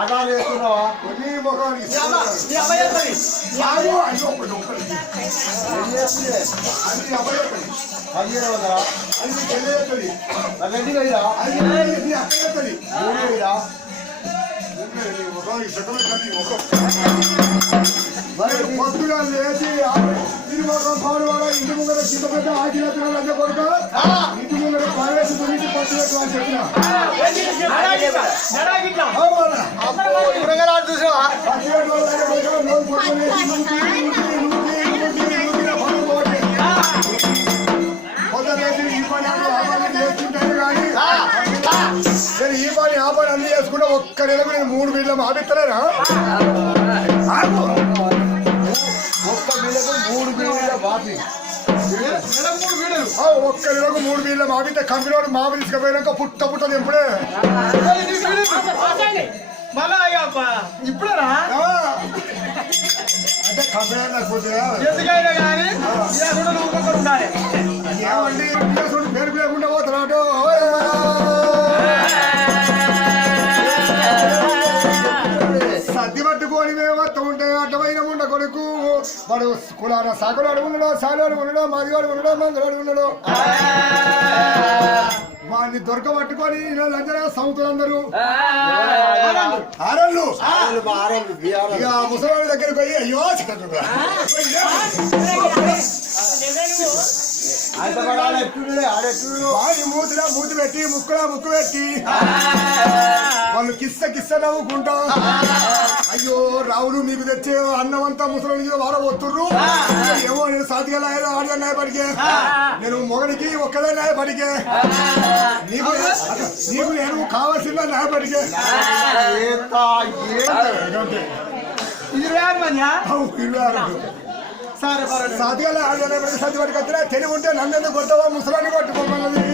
ఆధార్ వేస్తున్నావా నీ ముఖానికి పొద్దుగా లేచి ఇంటి ముఖం పాడువాడ ఇంటి ముంగర చిన్న పెద్ద ఆగిన పిల్లలందరూ కొడుక ఇంటి ముంగర పైవేసి గురించి పట్టుకు చెప్పిన ఈ పని ఆ పని అన్ని చేసుకుంటే ఒక్క నెలకు నేను 3 బిడ్డలు మాపిస్తలేనా ఒక్క బిడ్డకు 3 బిడ్డల బాబీ ఒక్క నెలకు 3 బిడ్డలు మాపిస్తే కంపెనీ వాడు మాపి తీసుకుపోయినాక పుట్ట తెంపుడే ఇప్పుడేనా అంటే కంపెనీ ఎందుకైనా కానీ ఉండాలి ఏమండి పేరు లేకుండా పోతున్నాడు సర్ది పట్టుకొని మేము వస్తూ ఉంటే అడ్డమైన ఉండ కొడుకు వాడు కులాన సాకులాడు ఉండడో సాలాడు ఉండడో మదివాడు ఉండడో మందులాడు ఉండడో వాడిని దొరకబట్టుకొని లంచరా సౌతులందరూ ఆరళ్ళు ఇక ముసలాడి దగ్గరికి పోయి అయ్యో వాడి మూతి పెట్టి ముక్కు పెట్టి వాళ్ళు కిస్స నవ్వుకుంటా అయ్యో రావులు మీకు తెచ్చే అన్నం అంతా ముసలి వారబోతుర్రు ఏమో నేను సాధిగా ఆడిగా న్యాయపడికే నేను మొగనికి ఒక్కడే న్యాయపడికే నీకు నేను కావాల్సిన న్యాయపడికే 26 మంది సాధిగా ఆడిగా సర్ది పడికి వచ్చినా తెలివి ఉంటే నన్నెందుకు కొడతావా ముసలాన్ని పట్టుకోమన్నది